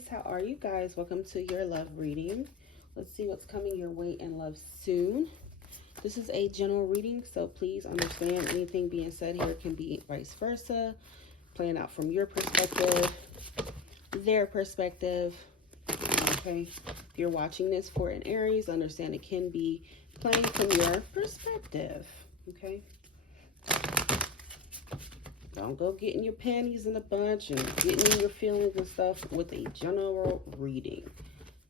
Aries, how are you guys? Welcome to your love reading. Let's see what's coming your way in love soon. This is a general reading, so please understand anything being said here can be vice versa, playing out from your perspective, their perspective. Okay, if you're watching this for an Aries, understand it can be playing from your perspective. Okay, don't go getting your panties in a bunch and getting in your feelings and stuff with a general reading.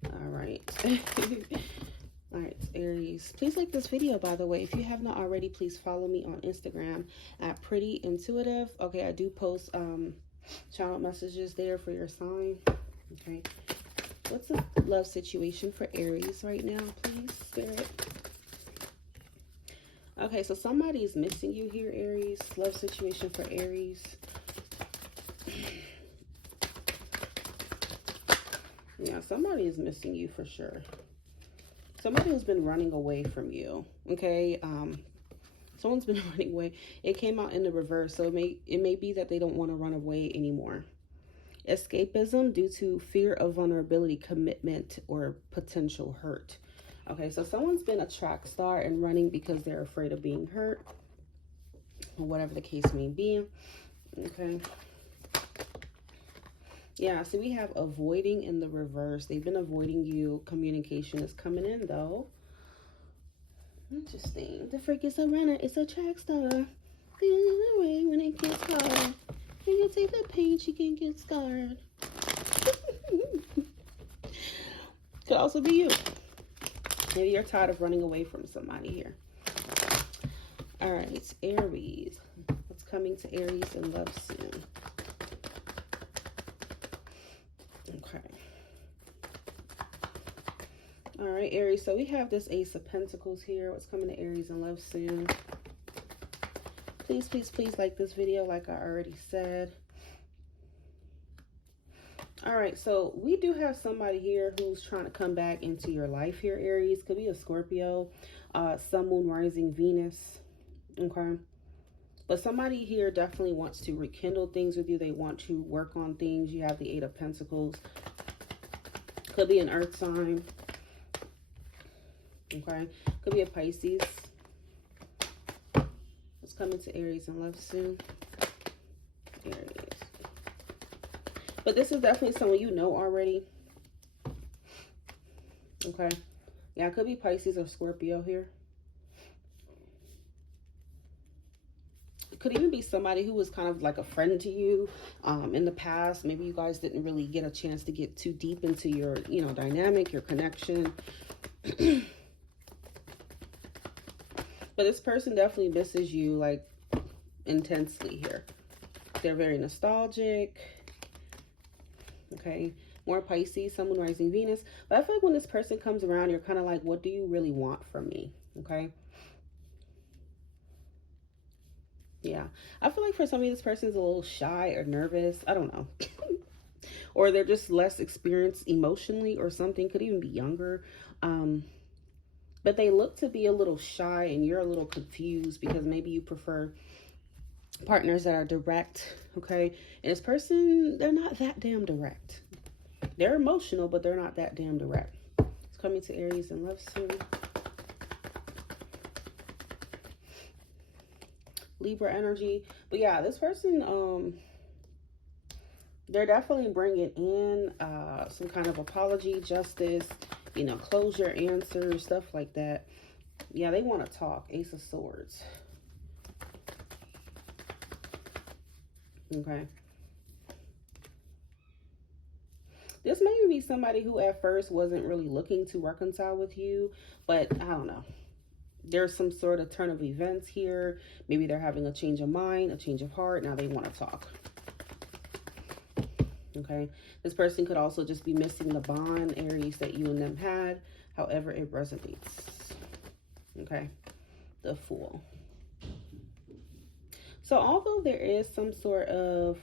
All right. All right, Aries. Please like this video, by the way. If you have not already, please follow me on Instagram at Pretty Intuitive. Okay, I do post child messages there for your sign. Okay. What's the love situation for Aries right now, please, Spirit? Okay, so somebody is missing you here, Aries. Love situation for Aries. Yeah, somebody is missing you for sure. Somebody who's been running away from you. Okay, someone's been running away. It came out in the reverse, so it may be that they don't want to run away anymore. Escapism due to fear of vulnerability, commitment, or potential hurt. Okay, so someone's been a track star and running because they're afraid of being hurt, or whatever the case may be. Okay. Yeah, so we have avoiding in the reverse. They've been avoiding you. Communication is coming in, though. Interesting. The freak is a runner. It's a track star. Feeling away when it gets hard. When you take the pain, she can get scarred. Could also be you. Maybe you're tired of running away from somebody here. All right, Aries. What's coming to Aries in love soon? Okay. All right, Aries. So we have this Ace of Pentacles here. What's coming to Aries in love soon? Please, please, please like this video like I already said. All right, so we do have somebody here who's trying to come back into your life here, Aries. Could be a Scorpio, Sun, Moon, Rising, Venus. Okay. But somebody here definitely wants to rekindle things with you. They want to work on things. You have the Eight of Pentacles. Could be an earth sign. Okay. Could be a Pisces. What's coming to Aries in love soon? Aries. But this is definitely someone you know already. Okay. Yeah, it could be Pisces or Scorpio here. It could even be somebody who was kind of like a friend to you in the past. Maybe you guys didn't really get a chance to get too deep into your, dynamic, your connection. But this person definitely misses you, like, intensely here. They're very nostalgic. Okay, more Pisces, Sun, Moon, Rising, Venus. But I feel like when this person comes around, you're kind of like, what do you really want from me? Okay. Yeah, I feel like for some of this person is a little shy or nervous. I don't know. Or they're just less experienced emotionally or something. Could even be younger. But they look to be a little shy and you're a little confused because maybe you prefer partners that are direct. Okay. And this person, they're not that damn direct. They're emotional, but they're not that damn direct. It's coming to Aries in love soon. Libra energy. But yeah, this person, they're definitely bringing in some kind of apology, justice, closure, answer, stuff like that. Yeah, they want to talk. Ace of Swords. Okay. This may be somebody who at first wasn't really looking to reconcile with you, but I don't know. There's some sort of turn of events here. Maybe they're having a change of mind, a change of heart. Now they want to talk. Okay. This person could also just be missing the bond, Aries, that you and them had. However it resonates. Okay. The Fool. So although there is some sort of,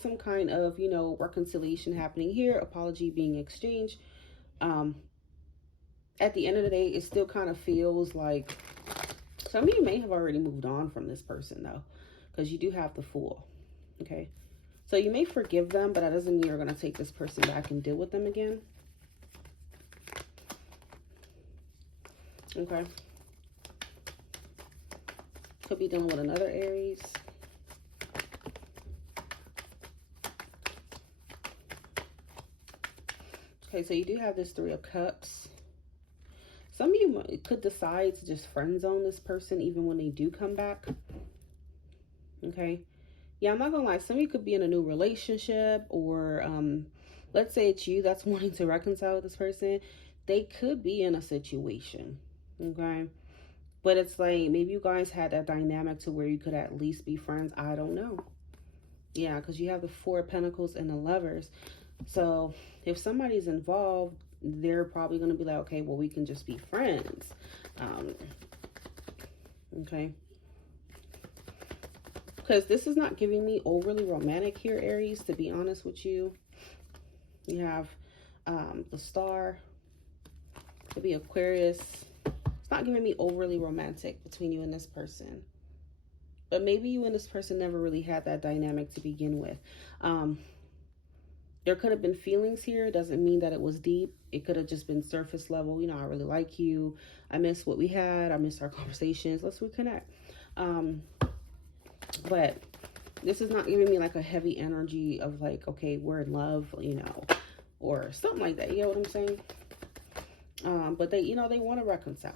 some kind of, reconciliation happening here, apology being exchanged, at the end of the day, it still kind of feels like some of you may have already moved on from this person, though, because you do have the Fool. Okay. So you may forgive them, but that doesn't mean you're going to take this person back and deal with them again. Okay. Could be dealing with another Aries. Okay, so you do have this Three of Cups. Some of you could decide to just friend zone this person even when they do come back. Okay. Yeah, I'm not gonna lie. Some of you could be in a new relationship, or let's say it's you that's wanting to reconcile with this person. They could be in a situation. Okay. But it's like maybe you guys had that dynamic to where you could at least be friends. I don't know. Yeah, because you have the Four of Pentacles and the Lovers. So if somebody's involved, they're probably going to be like, okay, well, we can just be friends. Okay. Because this is not giving me overly romantic here, Aries, to be honest with you. You have the Star. Could be Aquarius. It's not giving me overly romantic between you and this person. But maybe you and this person never really had that dynamic to begin with. There could have been feelings here. Doesn't mean that it was deep. It could have just been surface level. You know, I really like you. I miss what we had. I miss our conversations. Let's reconnect. But this is not giving me like a heavy energy of like, okay, we're in love, you know, or something like that. You know what I'm saying? But they, you know, they want to reconcile.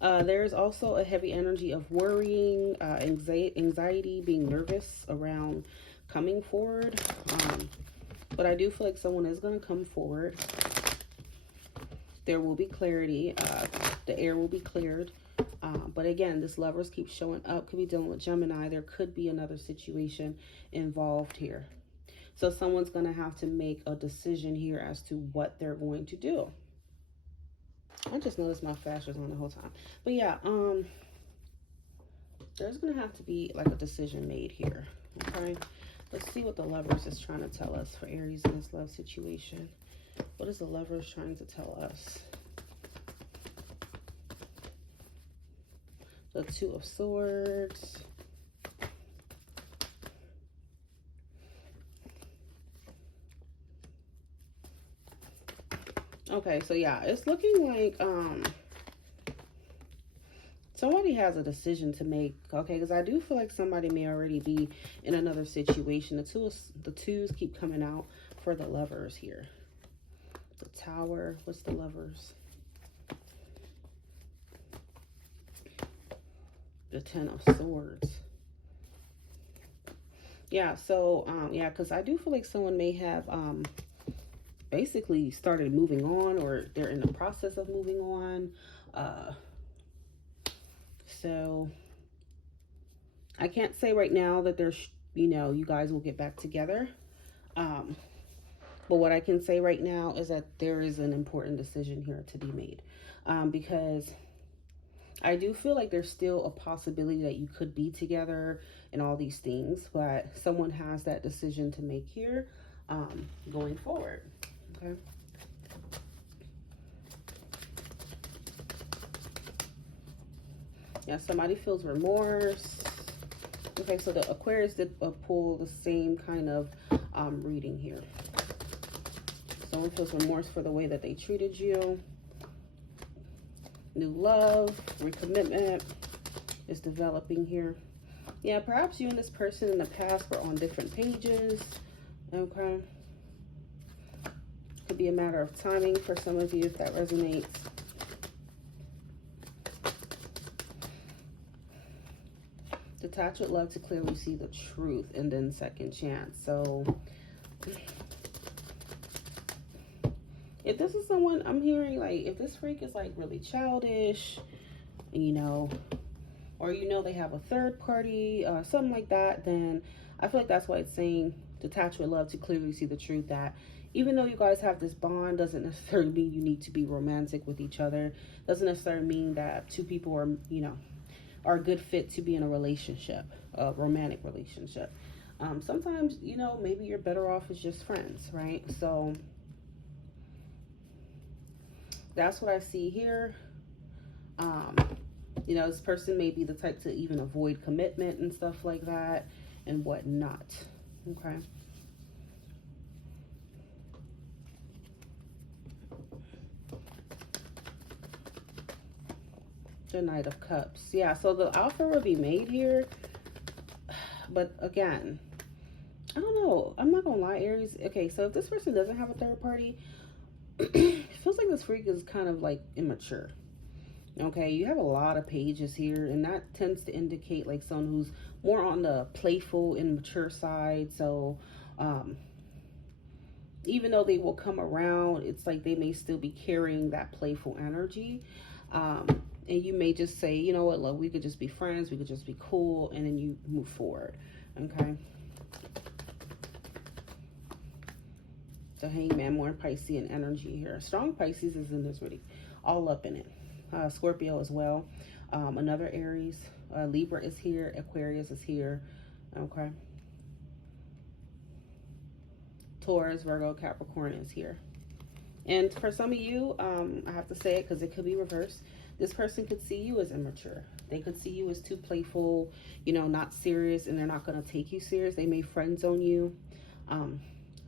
There's also a heavy energy of worrying, anxiety, being nervous around coming forward. But I do feel like someone is going to come forward. There will be clarity. The air will be cleared. But again, this Lovers keeps showing up. Could be dealing with Gemini. There could be another situation involved here. So someone's going to have to make a decision here as to what they're going to do. I just noticed my flash was on the whole time. But yeah, there's going to have to be like a decision made here. Okay. Let's see what the Lovers is trying to tell us for Aries in this love situation. What is the Lovers trying to tell us? The Two of Swords. Okay, so yeah, it's looking like somebody has a decision to make, okay? Because I do feel like somebody may already be in another situation. The twos keep coming out for the Lovers here. The Tower. What's the Lovers? The Ten of Swords. Yeah, so yeah, because I do feel like someone may have basically started moving on, or they're in the process of moving on. So I can't say right now that there's, you know, you guys will get back together. But what I can say right now is that there is an important decision here to be made. Because I do feel like there's still a possibility that you could be together and all these things, but someone has that decision to make here going forward. Okay. Yeah, somebody feels remorse. Okay, so the Aquarius did pull the same kind of reading here. Someone feels remorse for the way that they treated you. New love, recommitment is developing here. Yeah, perhaps you and this person in the past were on different pages. Okay. Could be a matter of timing for some of you if that resonates. Detach with love to clearly see the truth, and then second chance. So if this is someone, I'm hearing like, if this freak is like really childish, you know, or you know they have a third party, something like that, then I feel like that's why it's saying detach with love to clearly see the truth, that even though you guys have this bond, doesn't necessarily mean you need to be romantic with each other. Doesn't necessarily mean that two people are, you know, are a good fit to be in a relationship, a romantic relationship. Sometimes, you know, maybe you're better off as just friends, right? So that's what I see here. You know, this person may be the type to even avoid commitment and stuff like that and whatnot. Okay. The Knight of Cups. Yeah, so the offer will be made here. But again, I don't know. I'm not gonna lie, Aries. Okay, so if this person doesn't have a third party, it feels like this freak is kind of like immature. Okay, you have a lot of pages here, and that tends to indicate like someone who's more on the playful and mature side. So, um, even though they will come around, it's like they may still be carrying that playful energy. Um, and you may just say, you know what, look, we could just be friends, we could just be cool, and then you move forward. Okay. The Hangman, more Piscean energy here. Strong Pisces is in this reading, all up in it. Scorpio as well. Another Aries. Libra is here. Aquarius is here. Okay. Taurus, Virgo, Capricorn is here. And for some of you, I have to say it because it could be reversed. This person could see you as immature. They could see you as too playful, you know, not serious, and they're not going to take you serious. They may friend zone you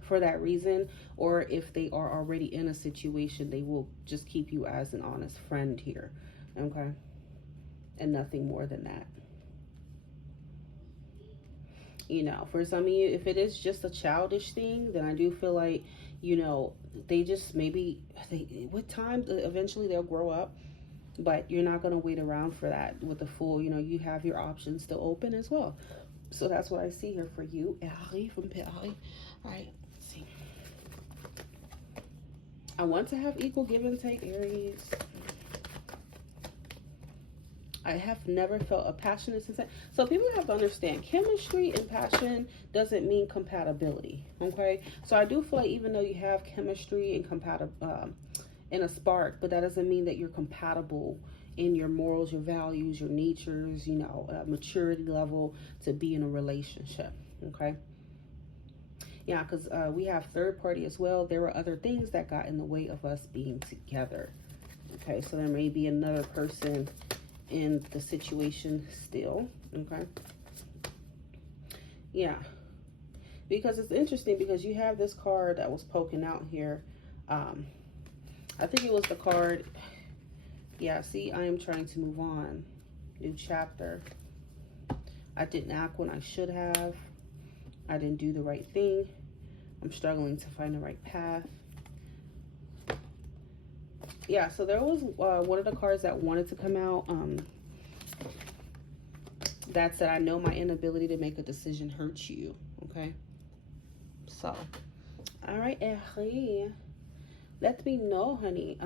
for that reason. Or if they are already in a situation, they will just keep you as an honest friend here. Okay? And nothing more than that. You know, for some of you, if it is just a childish thing, then I do feel like, you know, they just maybe, with time, eventually they'll grow up. But you're not going to wait around for that with the full, you know, you have your options still open as well. So that's what I see here for you, Aries from Paris. All right, let's see. I want to have equal give and take, Aries. I have never felt a passionate sense. So people have to understand, chemistry and passion doesn't mean compatibility. Okay, so I do feel like even though you have chemistry and compatible in a spark, but that doesn't mean that you're compatible in your morals, your values, your natures, you know, maturity level to be in a relationship. Okay. Yeah, because we have third party as well. There were other things that got in the way of us being together. Okay, so there may be another person in the situation still. Okay. Yeah, because it's interesting because you have this card that was poking out here. I think it was the card. Yeah, see, I am trying to move on. New chapter. I didn't act when I should have. I didn't do the right thing. I'm struggling to find the right path. Yeah, so there was one of the cards that wanted to come out. That said, I know my inability to make a decision hurts you. Okay. So, all right, Aries. Let me know, honey,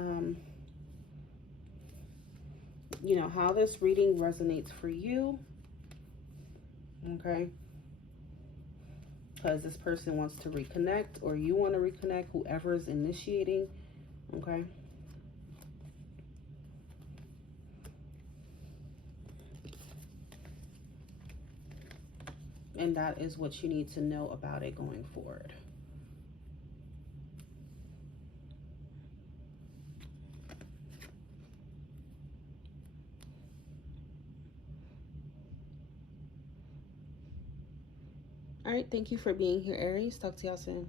you know, how this reading resonates for you. Okay. Because this person wants to reconnect or you want to reconnect, whoever is initiating. Okay. And that is what you need to know about it going forward. All right. Thank you for being here, Aries. Talk to y'all soon.